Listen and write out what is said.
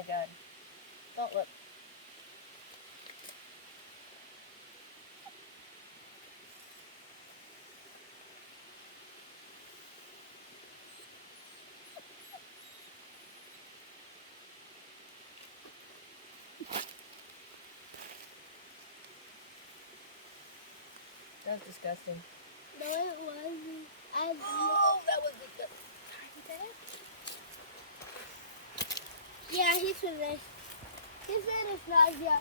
my god. Don't look. That was disgusting. No, it wasn't. Oh, that was disgusting. Yeah, he's finished. He's finished, Nadia.